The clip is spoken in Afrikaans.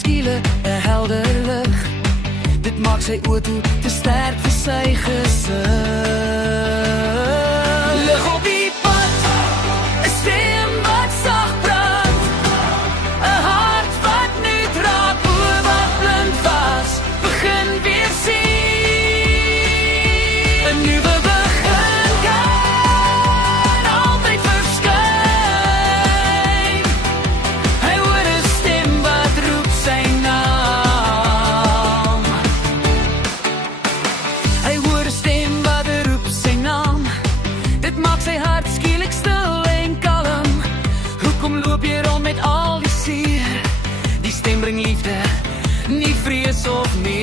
skielik 'n helder lig. Dit maak sy oë toe te sterk vir sy gesig. Lig op die pad, 'n stem wat sag praat, 'n hart wat nuut raak, oë wat blind was, begin weer sien. 'n Nuwe begin kan altyd verskyn. Hy hoor 'n stem wat roep sy naam. Hy hoor 'n stem wat roep sy naam. Dit maak sy hart skielik stil en kalm. Hoekom loop jy rond met al die seer? Die stem bring liefde, nie vrees of meer.